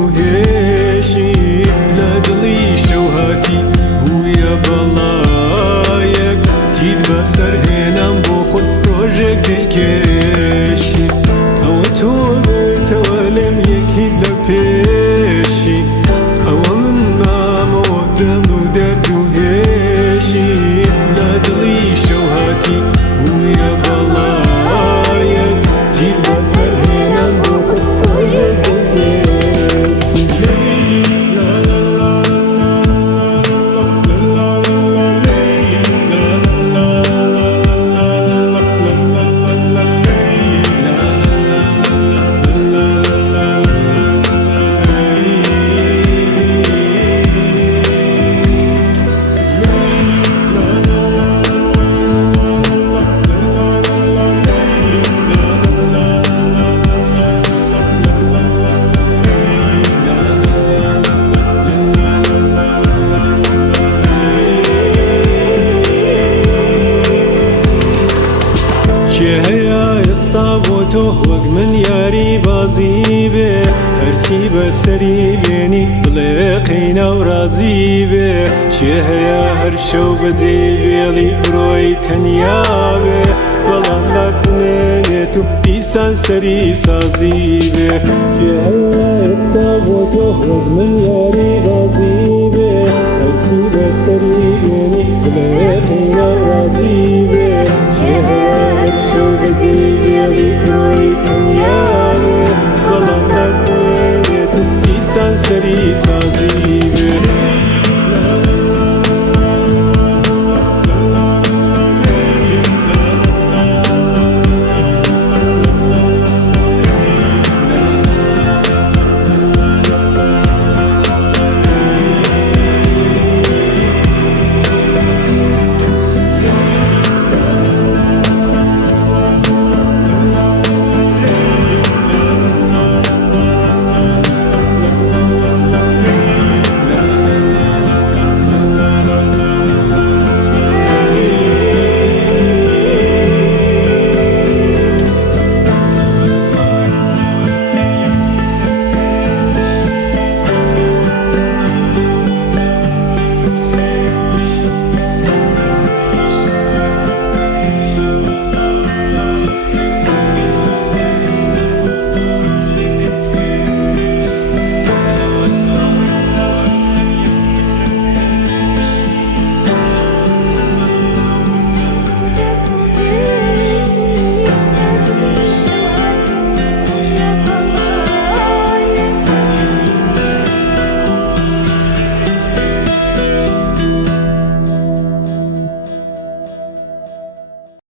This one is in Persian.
و هێشی لە دڵی شەو هاتی بوویە بەڵایەک چیت بەسەر هێنام بۆ خود ڕۆژێک دەیکێشی ئەوە تۆ بێتەوە لێم یەکیت لە پێشی ئەوە من مامەوە دڵ و دەرد و هێشی لە دڵی شەو هاتی بوویە بەڵایەک چیت بەسەر هێنام بۆ خود ڕۆژێک چێ هەیە ئێستا بۆ تۆ وەک من یاری بازی بێ هەرچی بەسەری بێنی بڵێ قەینا و رازی بێ چێ هەیە هەر شەو بەجێ وێڵی بڕۆی تەنیا بێ بەڵام ناتمێنێت و دیسان سەری سازی بێ چێ هەیە ئێستا بۆ تۆ وەک من یاری